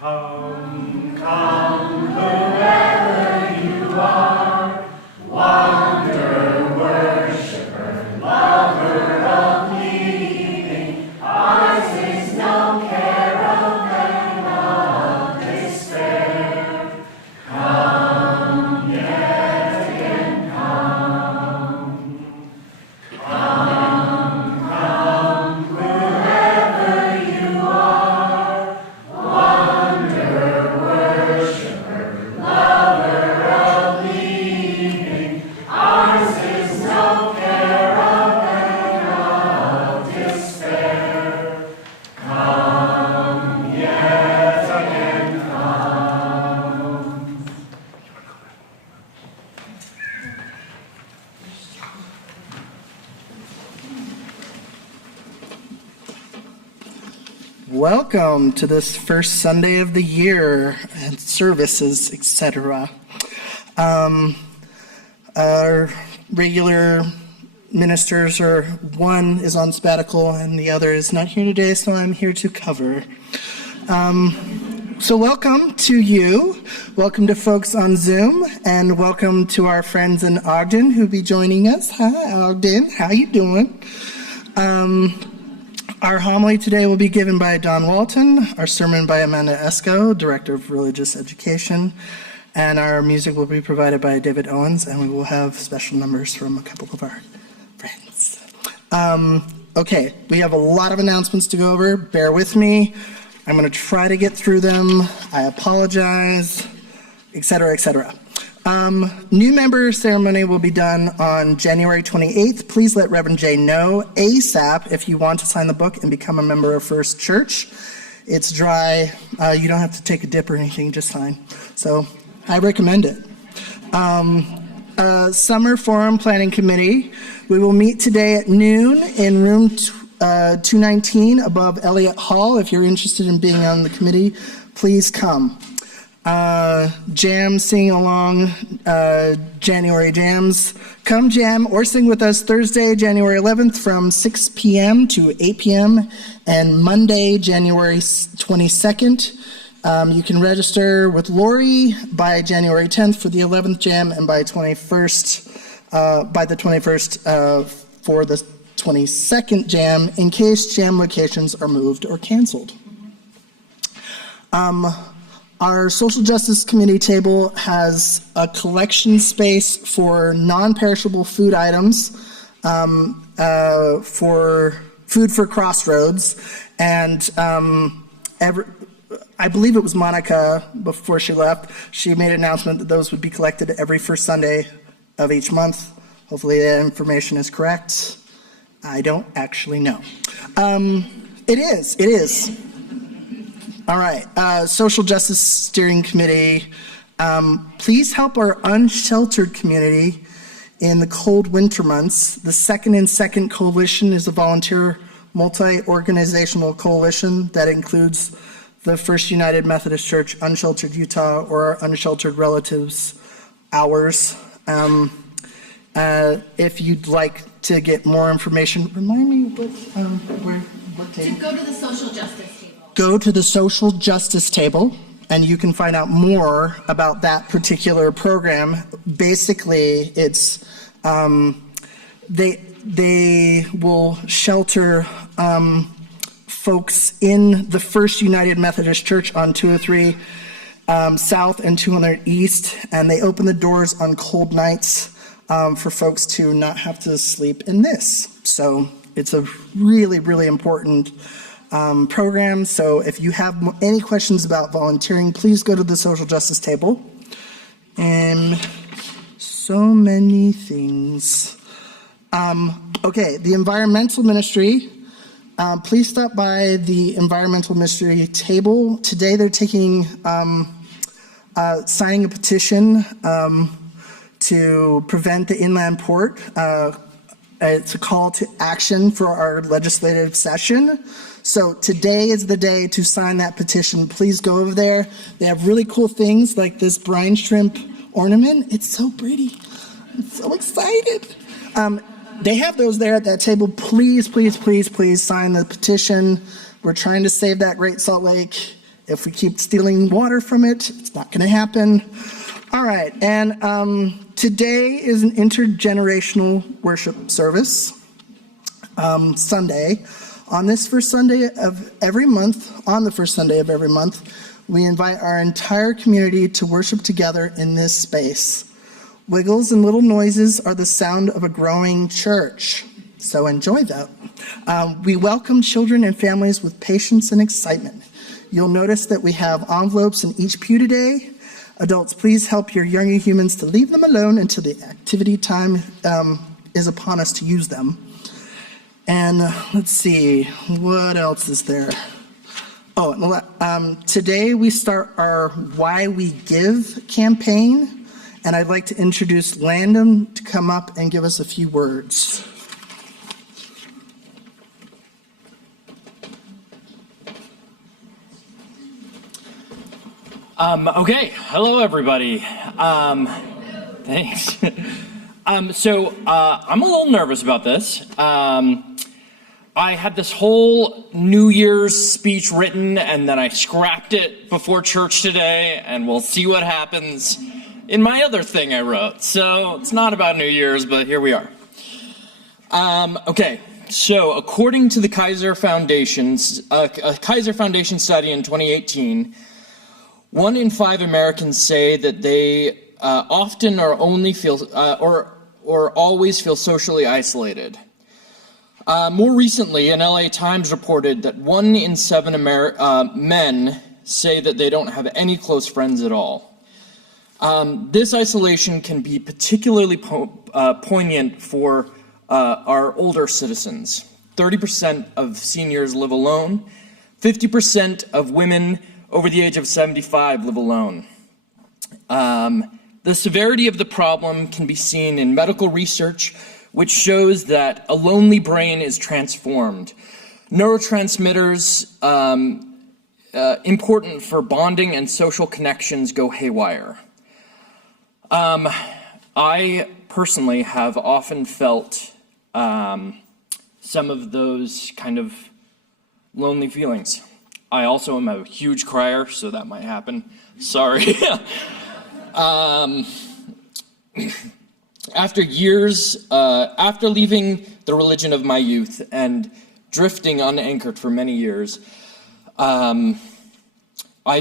Come, come, whoever you are, wanderer, worshiper, lover of leaving, ours is no caravan of despair. Come, yet again come. Come, come, whoever you are, wanderer, worshiper, lover of leaving, ours is no caravan of despair. Come, yet again come. Welcome to this first Sunday of the year and services, etc. Our regular ministers one is on sabbatical and the other is not here today, so I'm here to cover. So welcome to you, welcome to folks on Zoom, and welcome to our friends in Ogden who'll be joining us. Hi Ogden, how you doing? Our homily today will be given by Don Walton, our sermon by Amanda Esko, Director of Religious Education, and our music will be provided by David Owens, and we will have special numbers from a couple of our friends. Okay, we have a lot of announcements to go over. Bear with me. I'm going to try to get through them. I apologize, etc., etc. New member ceremony will be done on January 28th. Please let Reverend Jay know ASAP if you want to sign the book and become a member of First Church. It's dry. You don't have to take a dip or anything, just sign. So I recommend it. Summer Forum Planning Committee. We will meet today at noon in room 219 above Elliott Hall. If you're interested in being on the committee, please come. Jam, sing along, January jams. Come jam or sing with us Thursday, January 11th from 6 p.m. to 8 p.m. and Monday, January 22nd. You can register with Lori by January 10th for the 11th jam and by the 21st for the 22nd jam in case jam locations are moved or canceled. Our Social Justice Committee table has a collection space for non-perishable food items, for Food for Crossroads, and I believe it was Monica, before she left, she made an announcement that those would be collected every first Sunday of each month. Hopefully that information is correct. I don't actually know. It is. All right, Social Justice Steering Committee, please help our unsheltered community in the cold winter months. The Second and Second Coalition is a volunteer multi-organizational coalition that includes the First United Methodist Church, Unsheltered Utah, or our unsheltered relatives, ours. If you'd like to get more information, remind me what table? To go to the social justice table. Go to the social justice table and you can find out more about that particular program. Basically, it's they will shelter folks in the First United Methodist Church on 203 South and 200 East, and they open the doors on cold nights for folks to not have to sleep in this. So it's a really, really important program. So if you have any questions about volunteering, please go to the social justice table. And so many things. Okay, the environmental ministry. Please stop by the environmental ministry table. Today they're taking, signing a petition to prevent the inland port. It's a call to action for our legislative session. So today is the day to sign that petition. Please go over there. They have really cool things like this brine shrimp ornament. It's so pretty. I'm so excited. They have those there at that table. Please, please, please, please sign the petition. We're trying to save that Great Salt Lake. If we keep stealing water from it, it's not going to happen. All right, and today is an intergenerational worship service, Sunday. On this first Sunday of every month, we invite our entire community to worship together in this space. Wiggles and little noises are the sound of a growing church, so enjoy that. We welcome children and families with patience and excitement. You'll notice that we have envelopes in each pew today. Adults, please help your younger humans to leave them alone until the activity time is upon us to use them. And let's see, what else is there? Today we start our Why We Give campaign, and I'd like to introduce Landon to come up and give us a few words. Okay, hello everybody. Thanks. I'm a little nervous about this. I had this whole New Year's speech written, and then I scrapped it before church today, and we'll see what happens in my other thing I wrote. So it's not about New Year's, but here we are. Okay, so according to the Kaiser Foundation's a Kaiser Foundation study in 2018, 1 in 5 Americans say that they often or only feel or always feel socially isolated. More recently, an LA Times reported that 1 in 7 men say that they don't have any close friends at all. This isolation can be particularly poignant for our older citizens. 30% of seniors live alone. 50% of women over the age of 75 live alone. The severity of the problem can be seen in medical research, which shows that a lonely brain is transformed. Neurotransmitters important for bonding and social connections go haywire. I personally have often felt some of those kind of lonely feelings. I also am a huge crier, so that might happen. Sorry. After leaving the religion of my youth and drifting unanchored for many years, I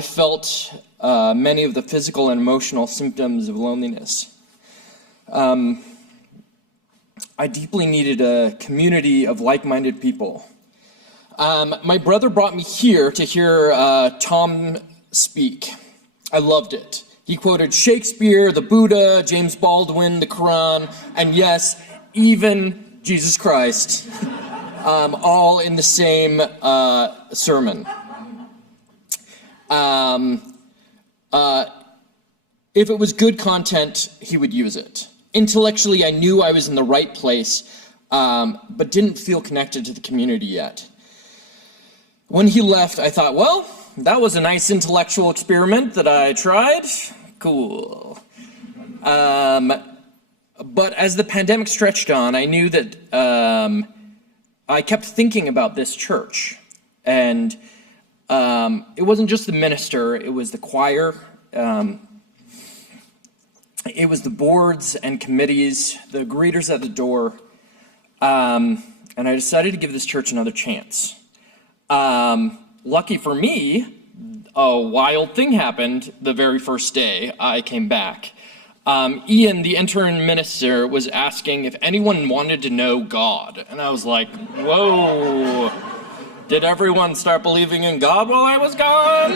felt many of the physical and emotional symptoms of loneliness. I deeply needed a community of like-minded people. My brother brought me here to hear Tom speak. I loved it. He quoted Shakespeare, the Buddha, James Baldwin, the Quran, and yes, even Jesus Christ, all in the same sermon. If it was good content, he would use it. Intellectually, I knew I was in the right place, but didn't feel connected to the community yet. When he left, I thought, well, that was a nice intellectual experiment that I tried. Cool. But as the pandemic stretched on, I knew that I kept thinking about this church. And it wasn't just the minister, it was the choir. It was the boards and committees, the greeters at the door. And I decided to give this church another chance. Lucky for me, a wild thing happened the very first day I came back. Ian, the interim minister, was asking if anyone wanted to know God. And I was like, whoa, did everyone start believing in God while I was gone?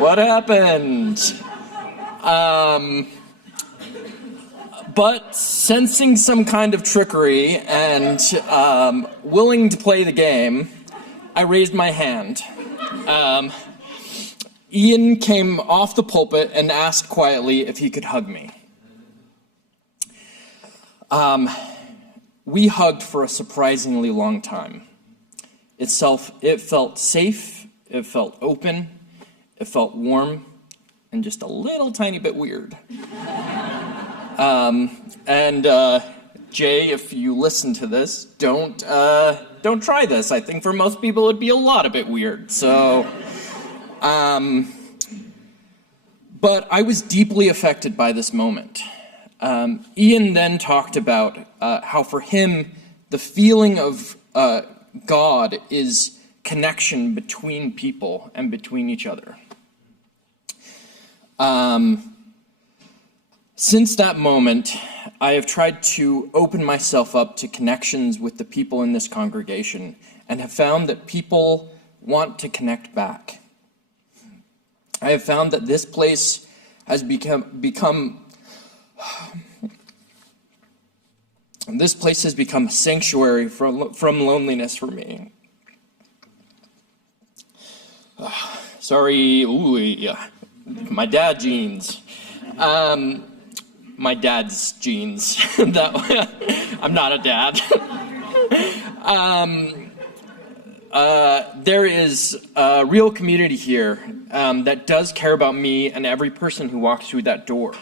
What happened? But sensing some kind of trickery and willing to play the game, I raised my hand. Ian came off the pulpit and asked quietly if he could hug me. We hugged for a surprisingly long time. It felt safe, it felt open, it felt warm, and just a little tiny bit weird. Jay, if you listen to this, don't try this. I think for most people it'd be a lot a bit weird. So But I was deeply affected by this moment. Ian then talked about how for him, the feeling of God is connection between people and between each other. Since that moment, I have tried to open myself up to connections with the people in this congregation and have found that people want to connect back. I have found that this place has become a sanctuary from loneliness for me. Sorry, ooh, yeah. My dad genes. My dad's genes. I'm not a dad. There is a real community here that does care about me and every person who walks through that door.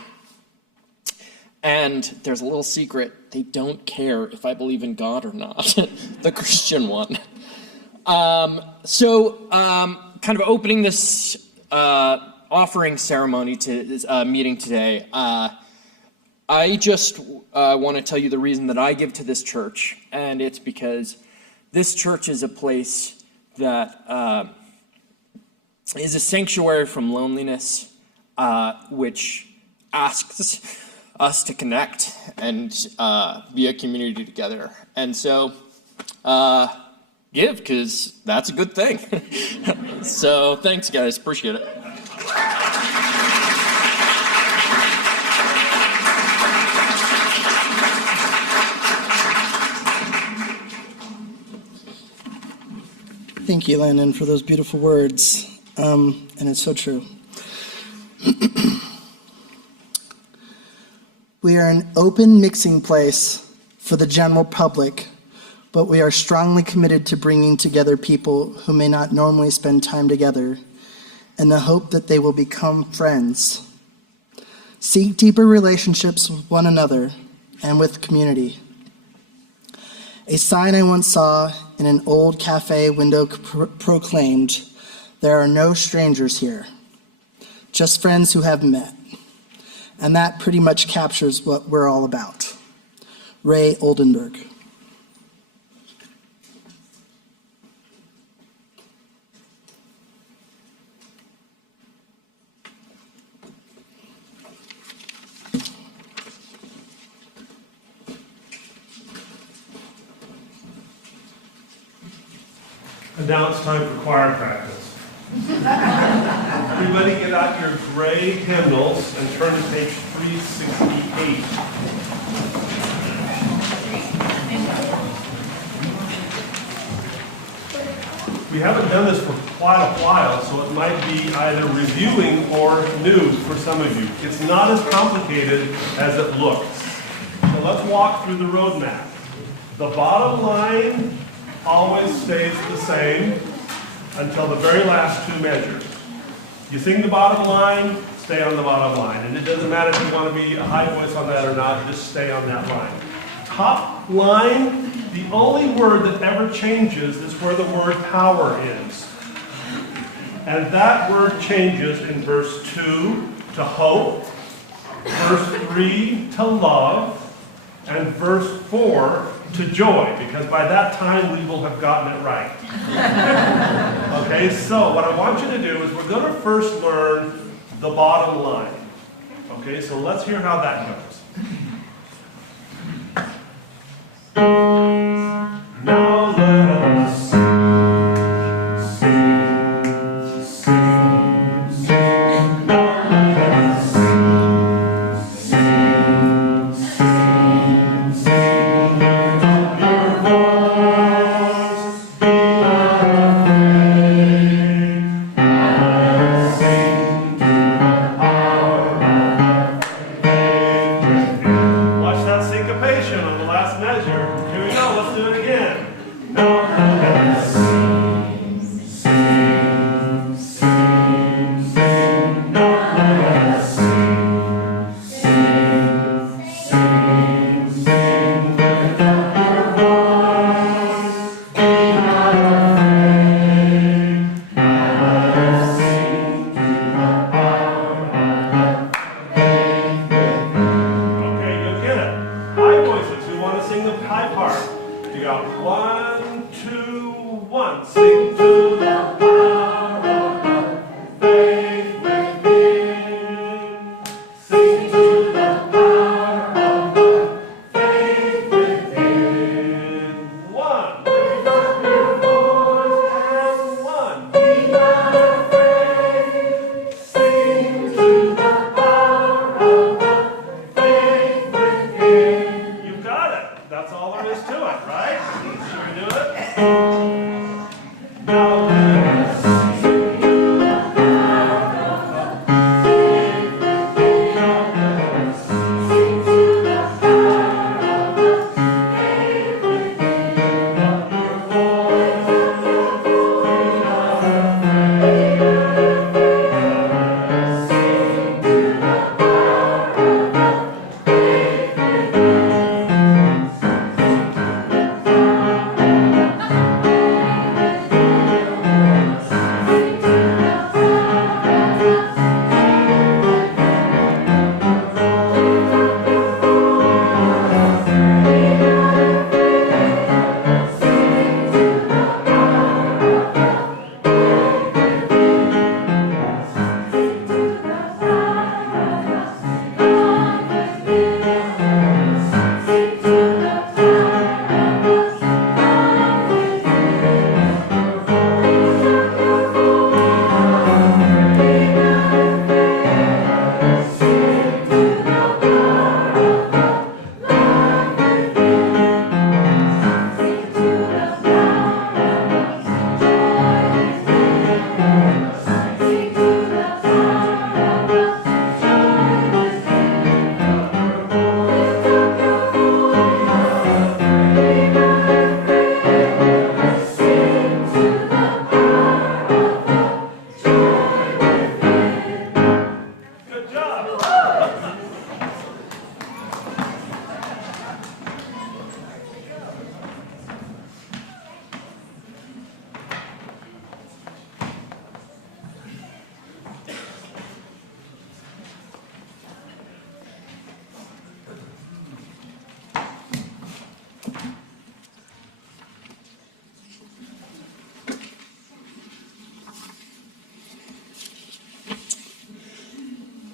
And there's a little secret. They don't care if I believe in God or not, the Christian one. So kind of opening this offering ceremony to this meeting today, I just want to tell you the reason that I give to this church, and it's because this church is a place that is a sanctuary from loneliness, which asks us to connect and be a community together. And so give, because that's a good thing. So thanks, guys. Appreciate it. Thank you, Landon, for those beautiful words. And it's so true. We are an open mixing place for the general public, but we are strongly committed to bringing together people who may not normally spend time together in the hope that they will become friends. Seek deeper relationships with one another and with community. A sign I once saw in an old cafe window proclaimed, "There are no strangers here, just friends who have met." And that pretty much captures what we're all about. Ray Oldenburg. And now it's time for choir practice. Everybody get out your gray hymnals and turn to page 368. We haven't done this for quite a while, so it might be either reviewing or new for some of you. It's not as complicated as it looks. So let's walk through the roadmap. The bottom line always stays the same until the very last two measures. You sing the bottom line, stay on the bottom line. And it doesn't matter if you want to be a high voice on that or not, just stay on that line. Top line, the only word that ever changes is where the word power is. And that word changes in verse 2 to hope, verse 3 to love, and verse 4 to joy, because by that time we will have gotten it right. Okay, so what I want you to do is we're going to first learn the bottom line. Okay, so let's hear how that goes. Now let us sing, sing, sing. Now let us sing, sing, sing. Lift up your voice, be not afraid. Now let us sing to the power of faith within. Watch that syncopation on the last measure. Here we go, let's do it again. Now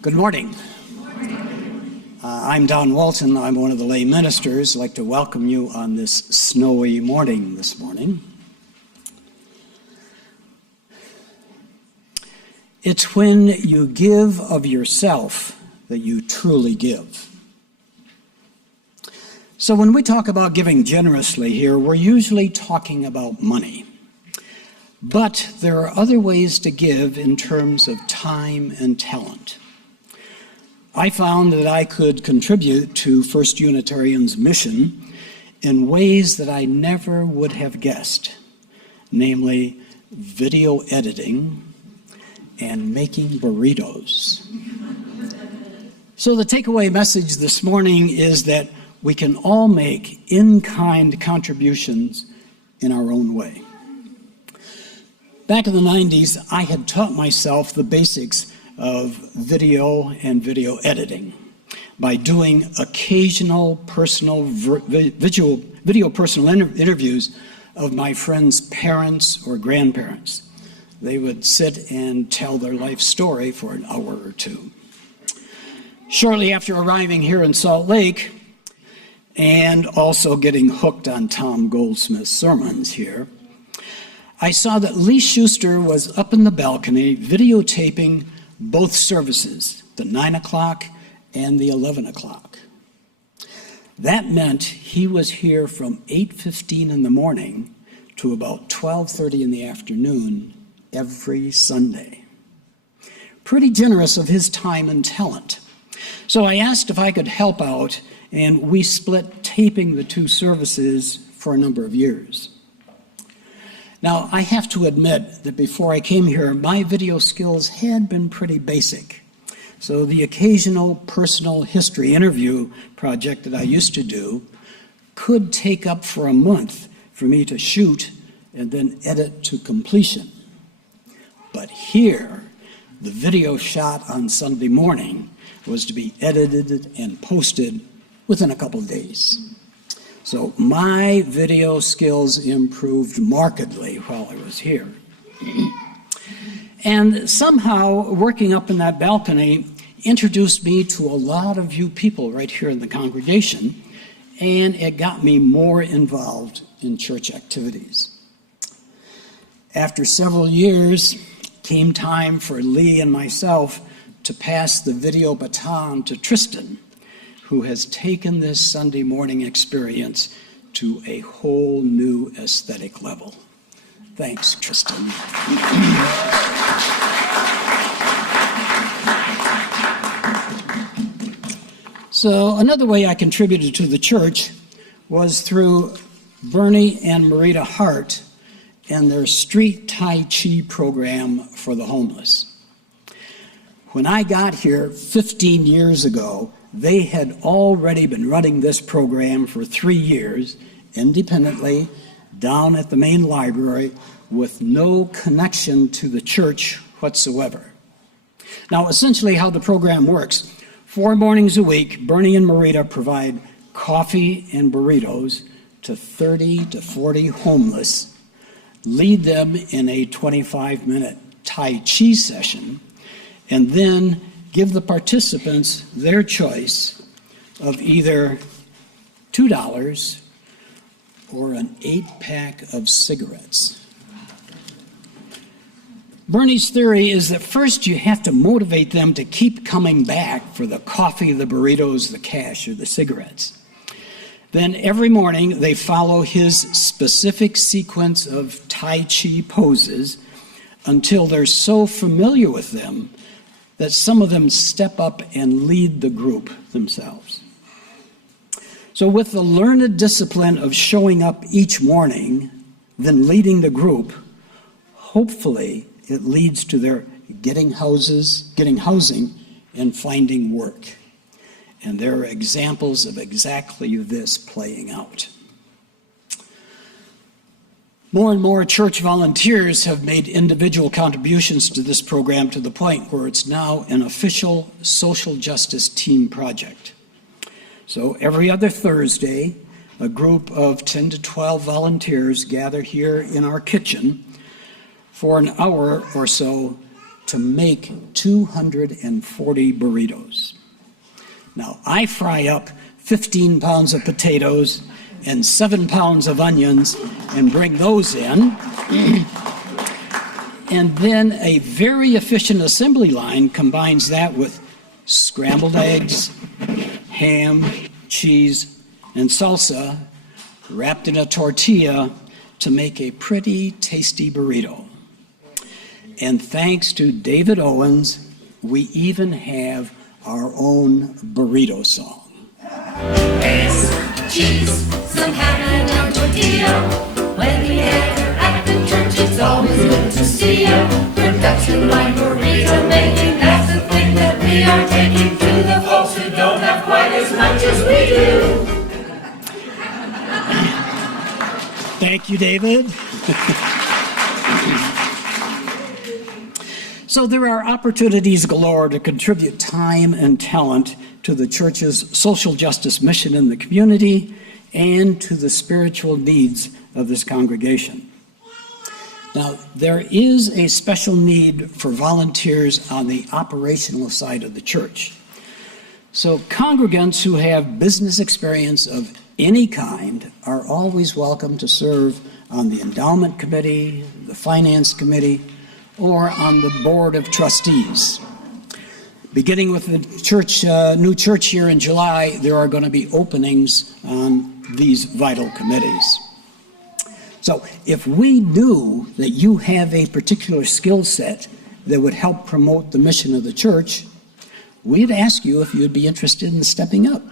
Good morning. I'm Don Walton. I'm one of the lay ministers. I'd like to welcome you on this snowy morning this morning. It's when you give of yourself that you truly give. So when we talk about giving generously here, we're usually talking about money. But there are other ways to give in terms of time and talent. I found that I could contribute to First Unitarian's mission in ways that I never would have guessed, namely video editing and making burritos. So the takeaway message this morning is that we can all make in-kind contributions in our own way. Back in the 90s, I had taught myself the basics of video and video editing by doing occasional personal video personal interviews of my friends' parents or grandparents. They would sit and tell their life story for an hour or two. Shortly after arriving here in Salt Lake, and also getting hooked on Tom Goldsmith's sermons here, I saw that Lee Schuster was up in the balcony videotaping both services, the 9 o'clock and the 11 o'clock. That meant he was here from 8:15 in the morning to about 12:30 in the afternoon every Sunday. Pretty generous of his time and talent. So I asked if I could help out, and we split taping the two services for a number of years. Now, I have to admit that before I came here, my video skills had been pretty basic. So the occasional personal history interview project that I used to do could take up for a month for me to shoot and then edit to completion. But here, the video shot on Sunday morning was to be edited and posted within a couple of days. So my video skills improved markedly while I was here. And somehow working up in that balcony introduced me to a lot of you people right here in the congregation, and it got me more involved in church activities. After several years, came time for Lee and myself to pass the video baton to Tristan, who has taken this Sunday morning experience to a whole new aesthetic level. Thanks, Tristan. So another way I contributed to the church was through Bernie and Marita Hart and their street Tai Chi program for the homeless. When I got here 15 years ago, they had already been running this program for 3 years, independently, down at the main library, with no connection to the church whatsoever. Now, essentially how the program works, 4 mornings a week, Bernie and Marita provide coffee and burritos to 30 to 40 homeless, lead them in a 25-minute Tai Chi session, and then give the participants their choice of either $2 or an 8-pack of cigarettes. Bernie's theory is that first you have to motivate them to keep coming back for the coffee, the burritos, the cash, or the cigarettes. Then every morning they follow his specific sequence of Tai Chi poses until they're so familiar with them that some of them step up and lead the group themselves. So with the learned discipline of showing up each morning, then leading the group, hopefully it leads to their getting housing, and finding work. And there are examples of exactly this playing out. More and more church volunteers have made individual contributions to this program to the point where it's now an official social justice team project. So every other Thursday, a group of 10 to 12 volunteers gather here in our kitchen for an hour or so to make 240 burritos. Now, I fry up 15 pounds of potatoes and 7 pounds of onions and bring those in. And then a very efficient assembly line combines that with scrambled eggs, ham, cheese, and salsa wrapped in a tortilla to make a pretty tasty burrito. And thanks to David Owens, we even have our own burrito song. Eggs, cheese, some ham and a tortilla. When we gather at the church, it's always good to see ya. Production line burrito making, that's the thing that we are taking to the folks who don't have quite as much as we do. Thank you, David. So there are opportunities galore to contribute time and talent to the church's social justice mission in the community and to the spiritual needs of this congregation. Now, there is a special need for volunteers on the operational side of the church. So congregants who have business experience of any kind are always welcome to serve on the endowment committee, the finance committee, or on the board of trustees. Beginning with the church, new church year in July, there are going to be openings on these vital committees. So if we knew that you have a particular skill set that would help promote the mission of the church, we'd ask you if you'd be interested in stepping up.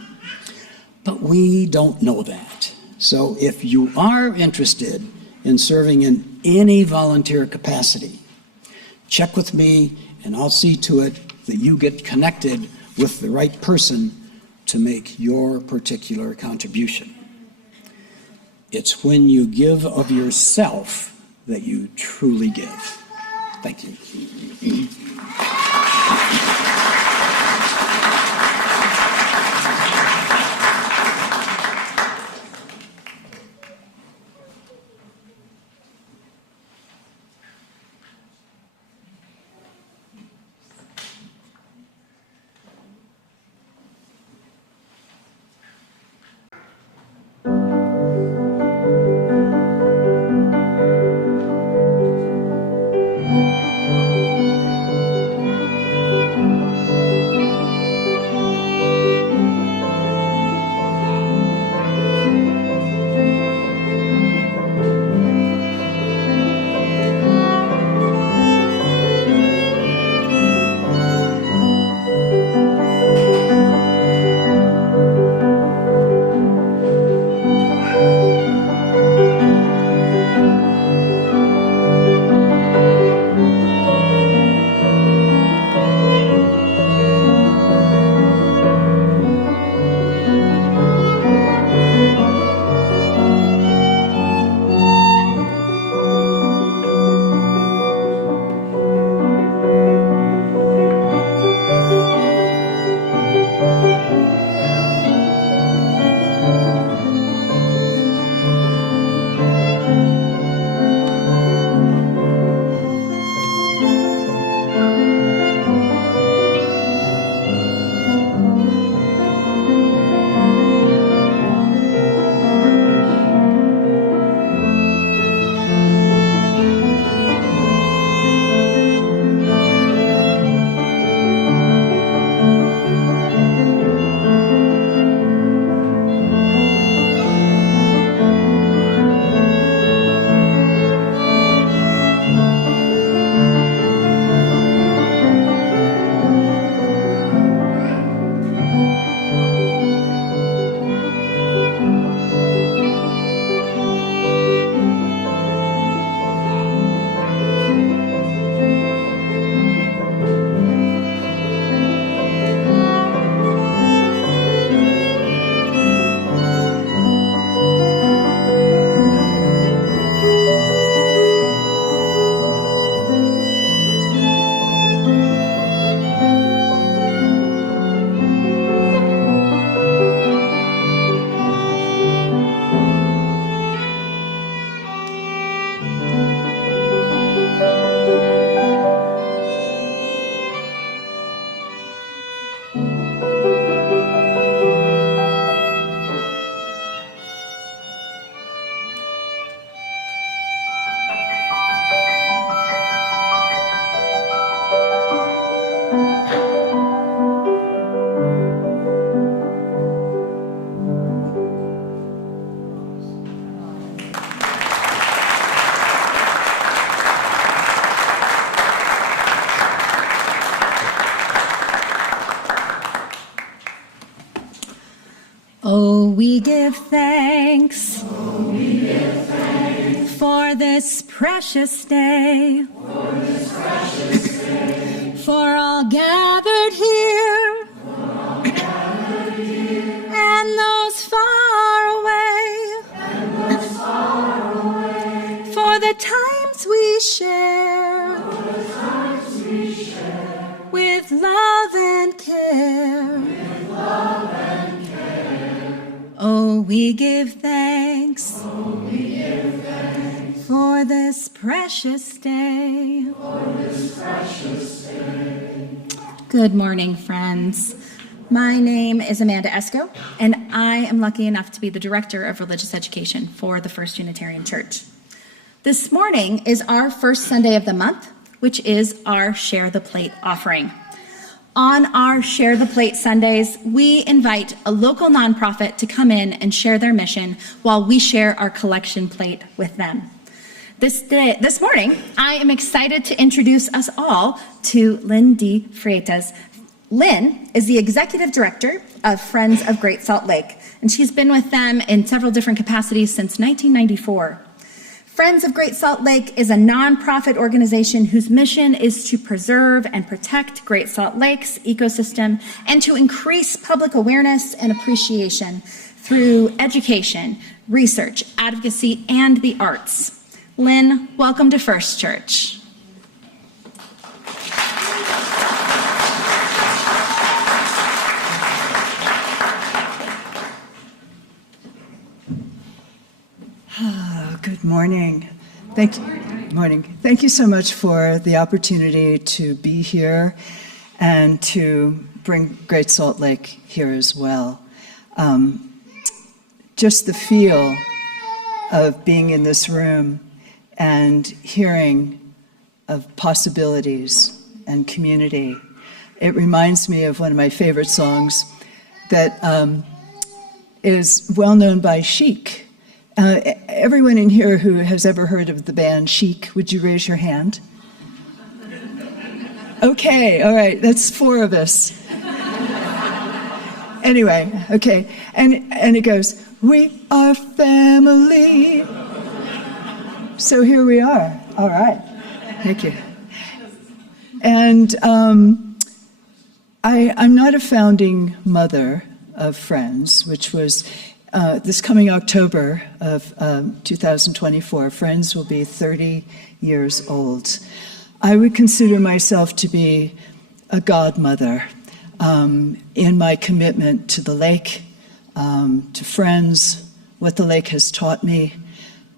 But we don't know that. So if you are interested in serving in any volunteer capacity, check with me and I'll see to it that you get connected with the right person to make your particular contribution. It's when you give of yourself that you truly give. Thank you. we give thanks. For this precious day. For all gathered here. And those far away. For the times we share. With love and care. Oh, we give thanks. For this precious day. Good morning, friends. My name is Amanda Esko, and I am lucky enough to be the Director of Religious Education for the First Unitarian Church. This morning is our first Sunday of the month, which is our Share the Plate offering. On our Share the Plate Sundays, we invite a local nonprofit to come in and share their mission while we share our collection plate with them. This morning, I am excited to introduce us all to Lynn D. Freitas. Lynn is the Executive Director of Friends of Great Salt Lake, and she's been with them in several different capacities since 1994. Friends of Great Salt Lake is a nonprofit organization whose mission is to preserve and protect Great Salt Lake's ecosystem and to increase public awareness and appreciation through education, research, advocacy, and the arts. Lynn, welcome to First Church. Good morning. Thank you. Morning. Thank you so much for the opportunity to be here and to bring Great Salt Lake here as well. Just the feel of being in this room and hearing of possibilities and community. It reminds me of one of my favorite songs that is well known by Chic. Everyone in here who has ever heard of the band Chic, would you raise your hand? Okay, all right, that's 4 of us. Anyway, okay, and it goes, we are family. So here we are. All right, thank you. And I'm not a founding mother of Friends, which was this coming October of 2024, Friends will be 30 years old. I would consider myself to be a godmother in my commitment to the lake, to Friends, what the lake has taught me,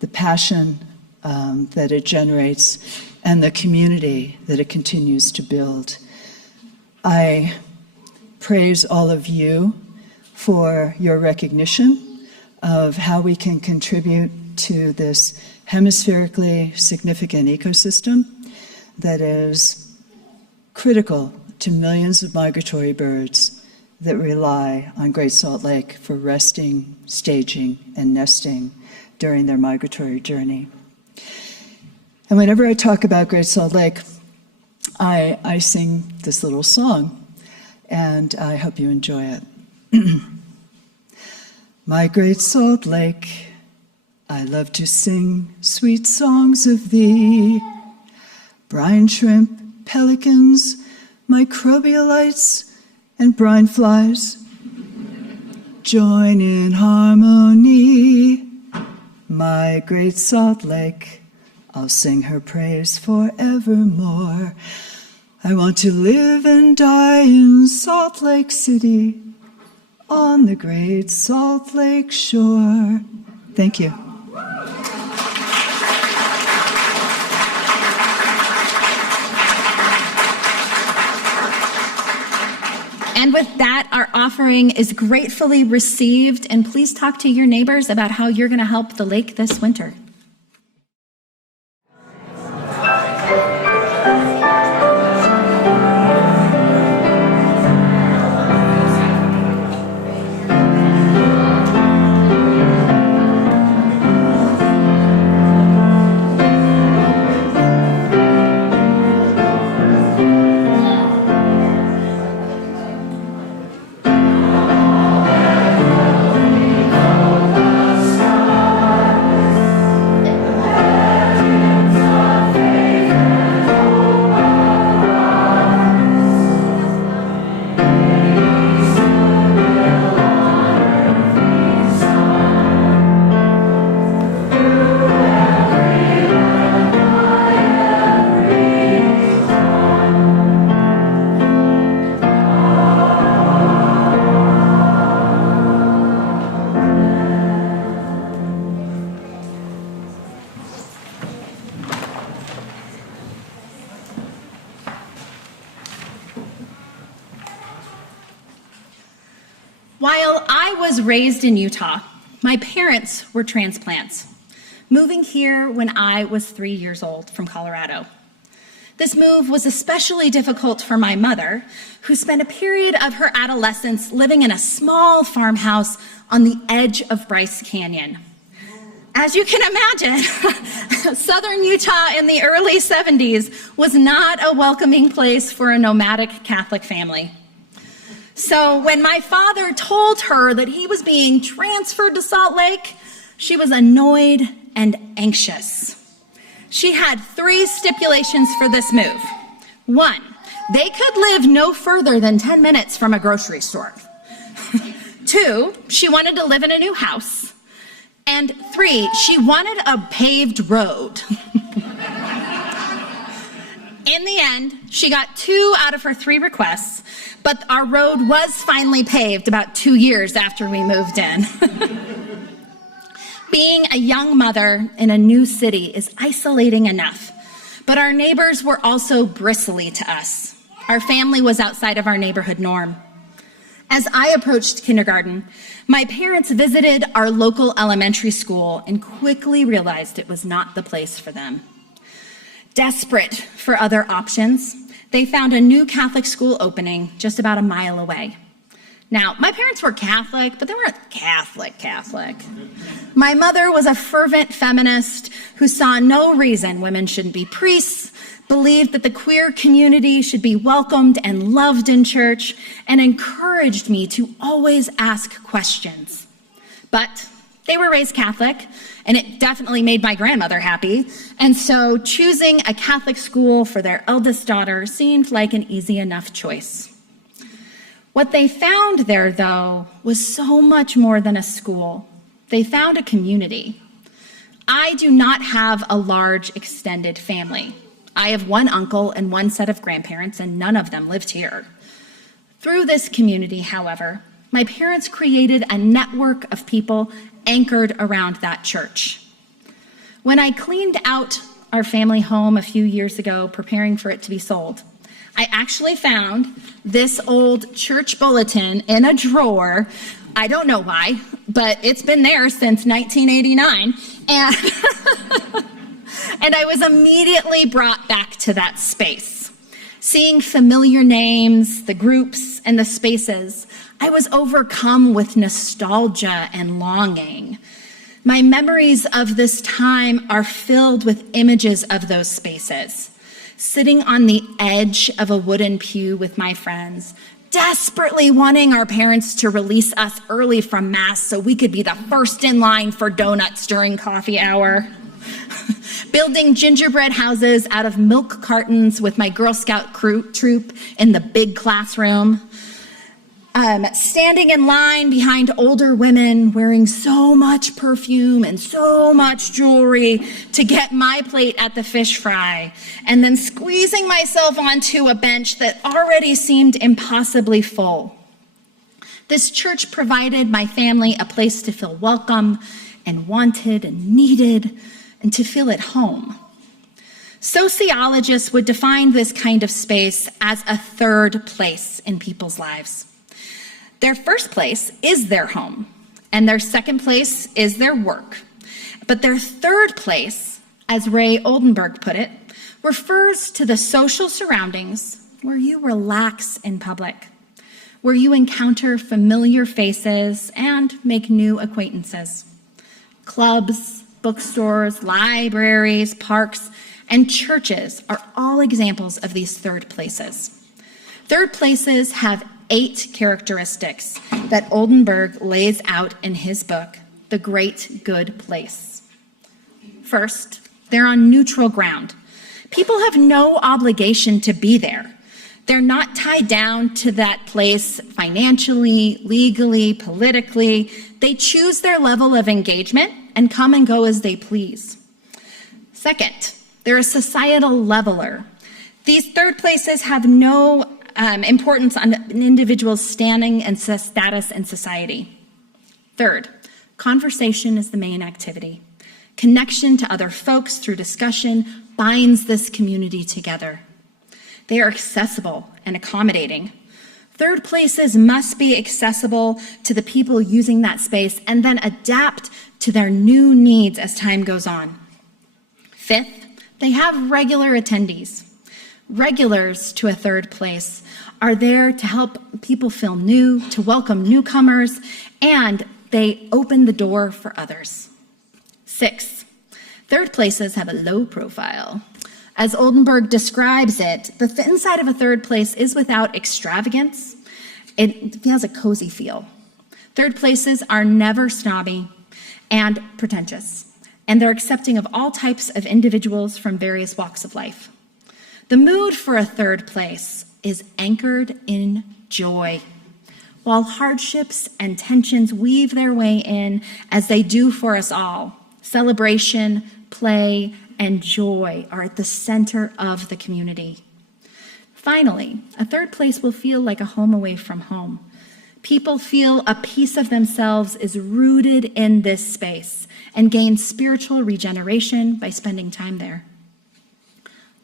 the passion that it generates, and the community that it continues to build. I praise all of you for your recognition of how we can contribute to this hemispherically significant ecosystem that is critical to millions of migratory birds that rely on Great Salt Lake for resting, staging, and nesting during their migratory journey. And whenever I talk about Great Salt Lake, I sing this little song, and I hope you enjoy it. My Great Salt Lake, I love to sing sweet songs of thee. Brine shrimp, pelicans, microbialites, and brine flies join in harmony. My Great Salt Lake, I'll sing her praise forevermore. I want to live and die in Salt Lake City on the Great Salt Lake shore. Thank you. And with that, our offering is gratefully received, and please talk to your neighbors about how you're going to help the lake this winter. While I was raised in Utah, my parents were transplants, moving here when I was 3 years old from Colorado. This move was especially difficult for my mother, who spent a period of her adolescence living in a small farmhouse on the edge of Bryce Canyon. As you can imagine, southern Utah in the early 70s was not a welcoming place for a nomadic Catholic family. So when my father told her that he was being transferred to Salt Lake, she was annoyed and anxious. She had 3 stipulations for this move. 1, they could live no further than 10 minutes from a grocery store. 2, she wanted to live in a new house. And 3, she wanted a paved road. In the end, she got 2 out of her 3 requests, but our road was finally paved about 2 years after we moved in. Being a young mother in a new city is isolating enough, but our neighbors were also bristly to us. Our family was outside of our neighborhood norm. As I approached kindergarten, my parents visited our local elementary school and quickly realized it was not the place for them. Desperate for other options, they found a new Catholic school opening just about a mile away. Now, my parents were Catholic, but they weren't Catholic. My mother was a fervent feminist who saw no reason women shouldn't be priests, believed that the queer community should be welcomed and loved in church, and encouraged me to always ask questions. But they were raised Catholic, and it definitely made my grandmother happy, and so choosing a Catholic school for their eldest daughter seemed like an easy enough choice. What they found there, though, was so much more than a school. They found a community. I do not have a large extended family. I have 1 uncle and 1 set of grandparents, and none of them lived here. Through this community, however, my parents created a network of people anchored around that church. When I cleaned out our family home a few years ago, preparing for it to be sold, I actually found this old church bulletin in a drawer. I don't know why, but it's been there since 1989. And I was immediately brought back to that space. Seeing familiar names, the groups, and the spaces, I was overcome with nostalgia and longing. My memories of this time are filled with images of those spaces. Sitting on the edge of a wooden pew with my friends, desperately wanting our parents to release us early from Mass so we could be the first in line for donuts during coffee hour. Building gingerbread houses out of milk cartons with my Girl Scout troop in the big classroom. Standing in line behind older women wearing so much perfume and so much jewelry to get my plate at the fish fry, and then squeezing myself onto a bench that already seemed impossibly full. This church provided my family a place to feel welcome and wanted and needed, and to feel at home. Sociologists would define this kind of space as a 3rd place in people's lives. Their first place is their home, and their second place is their work. But their 3rd place, as Ray Oldenburg put it, refers to the social surroundings where you relax in public, where you encounter familiar faces and make new acquaintances. Clubs, bookstores, libraries, parks, and churches are all examples of these 3rd places. 3rd places have 8 characteristics that Oldenburg lays out in his book, The Great Good Place. First, they're on neutral ground. People have no obligation to be there. They're not tied down to that place financially, legally, politically. They choose their level of engagement and come and go as they please. Second, they're a societal leveler. These 3rd places have no importance on an individual's standing and status in society. Third, conversation is the main activity. Connection to other folks through discussion binds this community together. They are accessible and accommodating. Third places must be accessible to the people using that space and then adapt to their new needs as time goes on. Fifth, they have regular attendees. Regulars to a third place are there to help people feel new, to welcome newcomers, and they open the door for others. Six, third places have a low profile. As Oldenburg describes it, the inside of a third place is without extravagance. It has a cozy feel. Third places are never snobby and pretentious, and they're accepting of all types of individuals from various walks of life. The mood for a third place is anchored in joy. While hardships and tensions weave their way in, as they do for us all, celebration, play, and joy are at the center of the community. Finally, a third place will feel like a home away from home. People feel a piece of themselves is rooted in this space and gain spiritual regeneration by spending time there.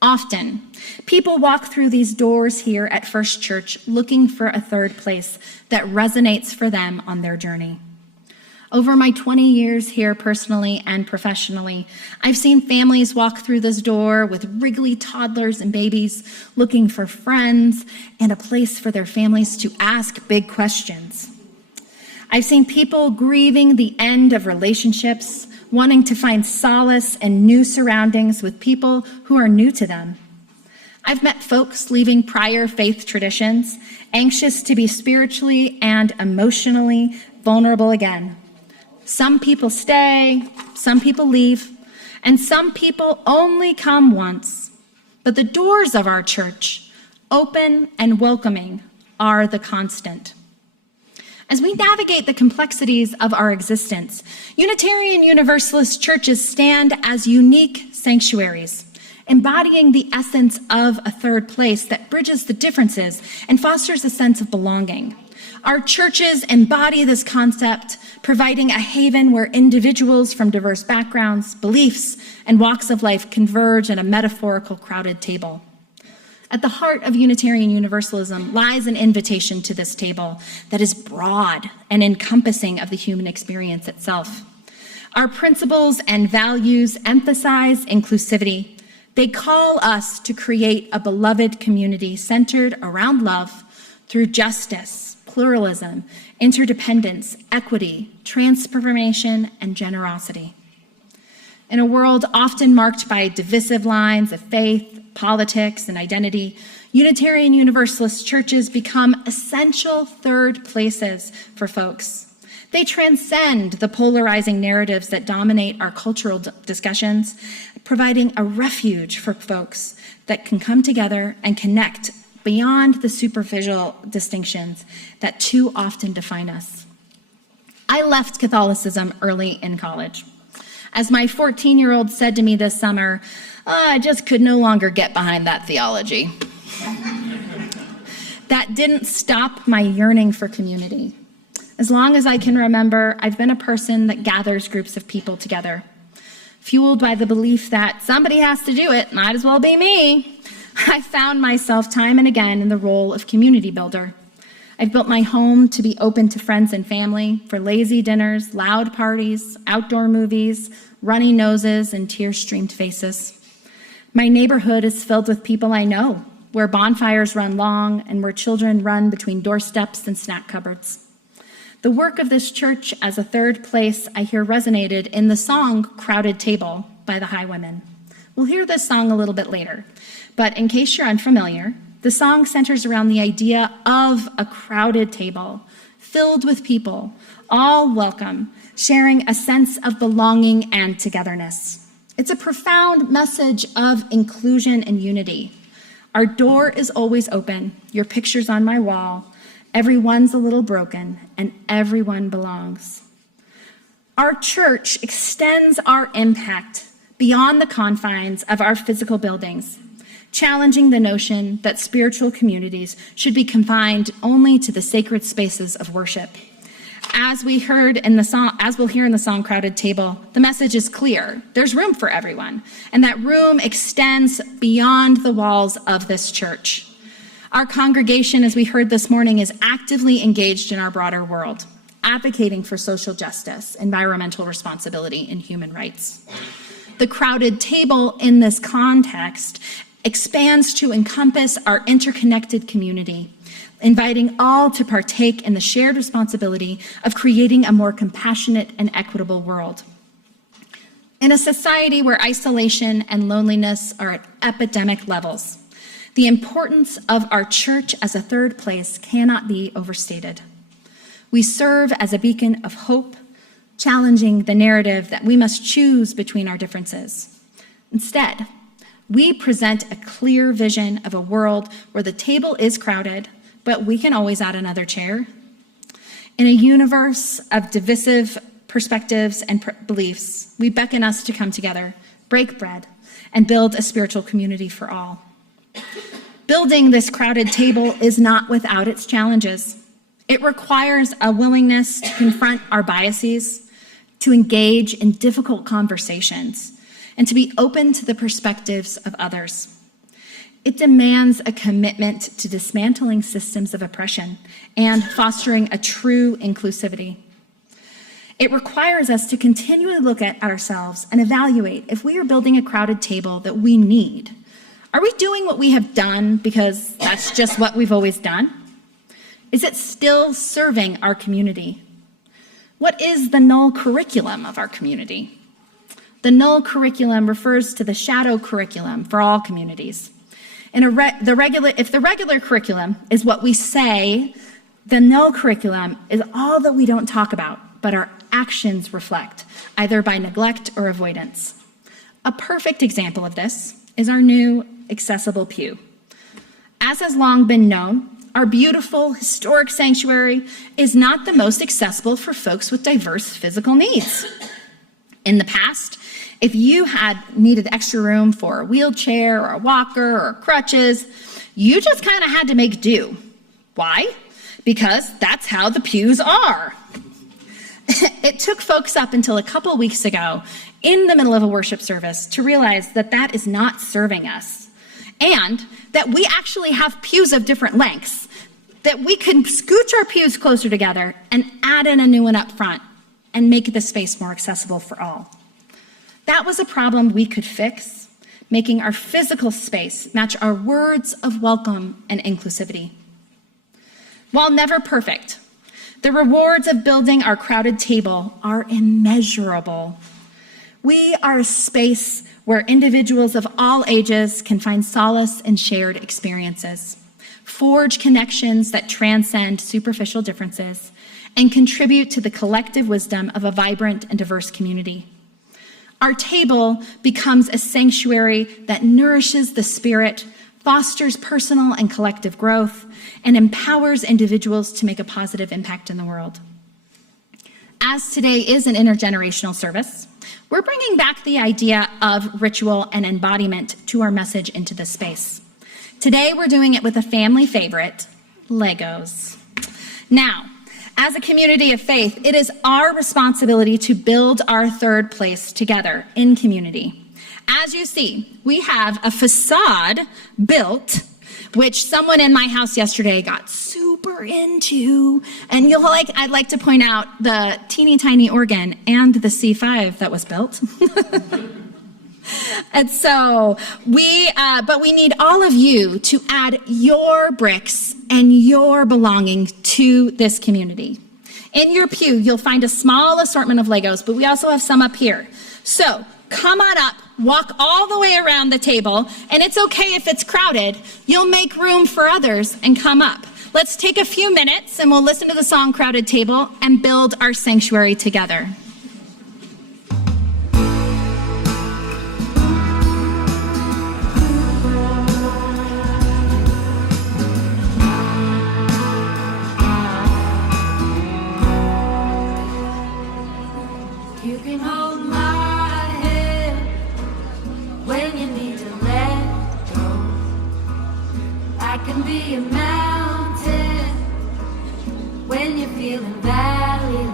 Often, people walk through these doors here at First Church looking for a third place that resonates for them on their journey. Over my 20 years here personally and professionally, I've seen families walk through this door with wriggly toddlers and babies looking for friends and a place for their families to ask big questions. I've seen people grieving the end of relationships, wanting to find solace in new surroundings with people who are new to them. I've met folks leaving prior faith traditions, anxious to be spiritually and emotionally vulnerable again. Some people stay, some people leave, and some people only come once. But the doors of our church, open and welcoming, are the constant. As we navigate the complexities of our existence, Unitarian Universalist churches stand as unique sanctuaries, embodying the essence of a third place that bridges the differences and fosters a sense of belonging. Our churches embody this concept, providing a haven where individuals from diverse backgrounds, beliefs, and walks of life converge at a metaphorical crowded table. At the heart of Unitarian Universalism lies an invitation to this table that is broad and encompassing of the human experience itself. Our principles and values emphasize inclusivity. They call us to create a beloved community centered around love through justice, pluralism, interdependence, equity, transformation, and generosity. In a world often marked by divisive lines of faith, politics, and identity, Unitarian Universalist churches become essential third places for folks. They transcend the polarizing narratives that dominate our cultural discussions, providing a refuge for folks that can come together and connect beyond the superficial distinctions that too often define us. I left Catholicism early in college. As my 14-year-old said to me this summer, I just could no longer get behind that theology. That didn't stop my yearning for community. As long as I can remember, I've been a person that gathers groups of people together. Fueled by the belief that somebody has to do it, might as well be me, I found myself time and again in the role of community builder. I've built my home to be open to friends and family for lazy dinners, loud parties, outdoor movies, runny noses, and tear-streamed faces. My neighborhood is filled with people I know, where bonfires run long and where children run between doorsteps and snack cupboards. The work of this church as a third place I hear resonated in the song Crowded Table by the Highwomen. We'll hear this song a little bit later, but in case you're unfamiliar, the song centers around the idea of a crowded table filled with people, all welcome, sharing a sense of belonging and togetherness. It's a profound message of inclusion and unity. Our door is always open, your picture's on my wall, everyone's a little broken, and everyone belongs. Our church extends our impact beyond the confines of our physical buildings, challenging the notion that spiritual communities should be confined only to the sacred spaces of worship. As we'll hear in the song Crowded Table, the message is clear. There's room for everyone, and that room extends beyond the walls of this church. Our congregation, as we heard this morning, is actively engaged in our broader world, advocating for social justice, environmental responsibility, and human rights. The crowded table in this context expands to encompass our interconnected community, inviting all to partake in the shared responsibility of creating a more compassionate and equitable world. In a society where isolation and loneliness are at epidemic levels, the importance of our church as a third place cannot be overstated. We serve as a beacon of hope, challenging the narrative that we must choose between our differences. Instead, we present a clear vision of a world where the table is crowded, but we can always add another chair. In a universe of divisive perspectives and beliefs, we beckon us to come together, break bread, and build a spiritual community for all. Building this crowded table is not without its challenges. It requires a willingness to confront our biases, to engage in difficult conversations, and to be open to the perspectives of others. It demands a commitment to dismantling systems of oppression and fostering a true inclusivity. It requires us to continually look at ourselves and evaluate if we are building a crowded table that we need. Are we doing what we have done because that's just what we've always done? Is it still serving our community? What is the null curriculum of our community? The null curriculum refers to the shadow curriculum for all communities. If the regular curriculum is what we say, the null curriculum is all that we don't talk about, but our actions reflect, either by neglect or avoidance. A perfect example of this is our new accessible pew. As has long been known, our beautiful historic sanctuary is not the most accessible for folks with diverse physical needs. In the past, if you had needed extra room for a wheelchair or a walker or crutches, you just kind of had to make do. Why? Because that's how the pews are. It took folks up until a couple weeks ago in the middle of a worship service to realize that that is not serving us, and that we actually have pews of different lengths, that we can scooch our pews closer together and add in a new one up front and make the space more accessible for all. That was a problem we could fix, making our physical space match our words of welcome and inclusivity. While never perfect, the rewards of building our crowded table are immeasurable. We are a space where individuals of all ages can find solace in shared experiences, forge connections that transcend superficial differences, and contribute to the collective wisdom of a vibrant and diverse community. Our table becomes a sanctuary that nourishes the spirit, fosters personal and collective growth, and empowers individuals to make a positive impact in the world. As today is an intergenerational service, we're bringing back the idea of ritual and embodiment to our message into this space. Today, we're doing it with a family favorite, Legos. Now, as a community of faith, it is our responsibility to build our third place together in community. As you see, we have a facade built, which someone in my house yesterday got super into. And I'd like to point out the teeny tiny organ and the C5 that was built. And so but we need all of you to add your bricks and your belonging to this community. In your pew, you'll find a small assortment of Legos, but we also have some up here. So come on up, walk all the way around the table, and it's okay if it's crowded. You'll make room for others and come up. Let's take a few minutes and we'll listen to the song Crowded Table and build our sanctuary together. You can hold my hand when you need to let go. I can be a mountain when you're feeling valley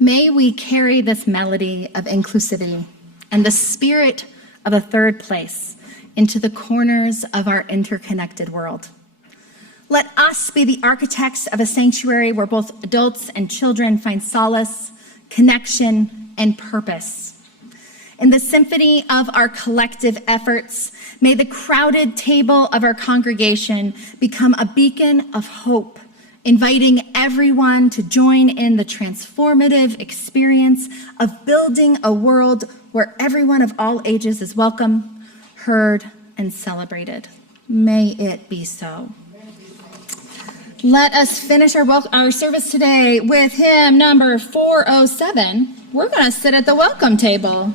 May we carry this melody of inclusivity and the spirit of a third place into the corners of our interconnected world. Let us be the architects of a sanctuary where both adults and children find solace, connection, and purpose. In the symphony of our collective efforts, may the crowded table of our congregation become a beacon of hope, inviting everyone to join in the transformative experience of building a world where everyone of all ages is welcome, heard, and celebrated. May it be so. Let us finish our service today with hymn number 407. We're going to sit at the welcome table.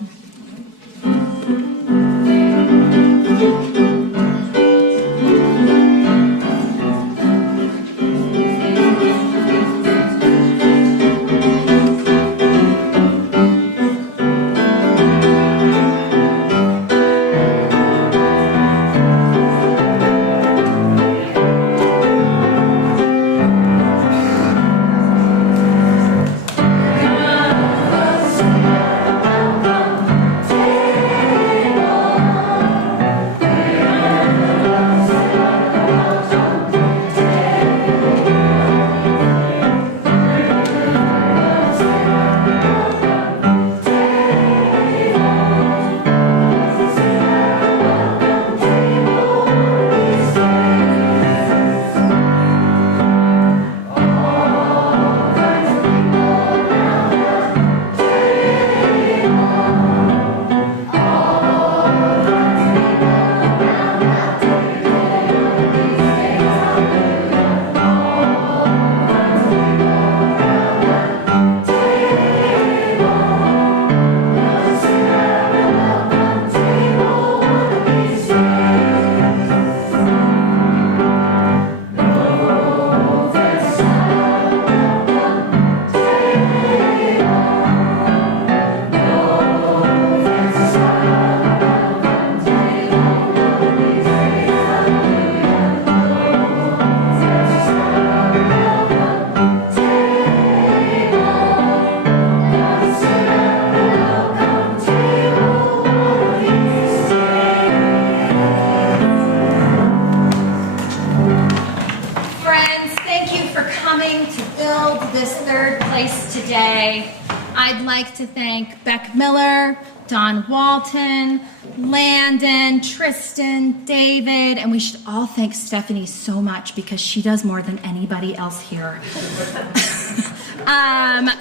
I'd like to thank Beck Miller, Walton, Landon, Tristan, David, and we should all thank Stephanie so much because she does more than anybody else here.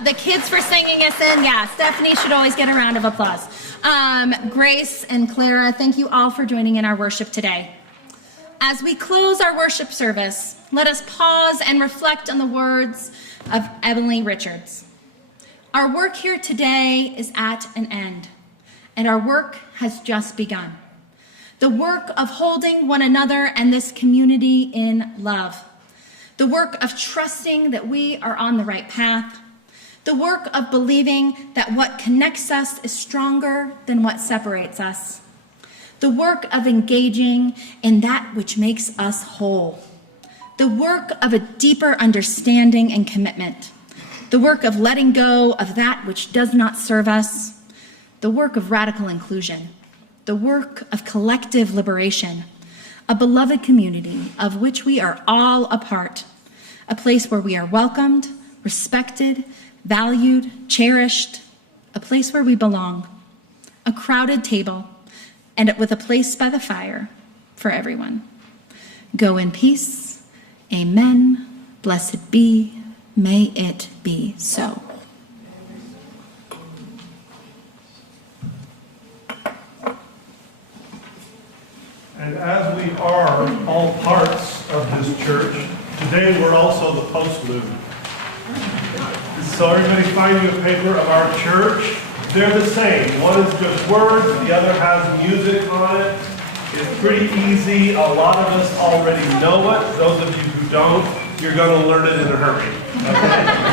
The kids for singing us in. Yeah, Stephanie should always get a round of applause. Grace and Clara, thank you all for joining in our worship today. As we close our worship service, let us pause and reflect on the words of Emily Richards. Our work here today is at an end, and our work has just begun. The work of holding one another and this community in love. The work of trusting that we are on the right path. The work of believing that what connects us is stronger than what separates us. The work of engaging in that which makes us whole. The work of a deeper understanding and commitment. The work of letting go of that which does not serve us. The work of radical inclusion. The work of collective liberation. A beloved community of which we are all a part. A place where we are welcomed, respected, valued, cherished. A place where we belong. A crowded table, and with a place by the fire for everyone. Go in peace. Amen. Blessed be. May it be so. And as we are all parts of this church, today we're also the postlude. So everybody find you a paper of our church. They're the same. One is just words, the other has music on it. It's pretty easy. A lot of us already know it. Those of you who don't, you're going to learn it in a hurry. Okay?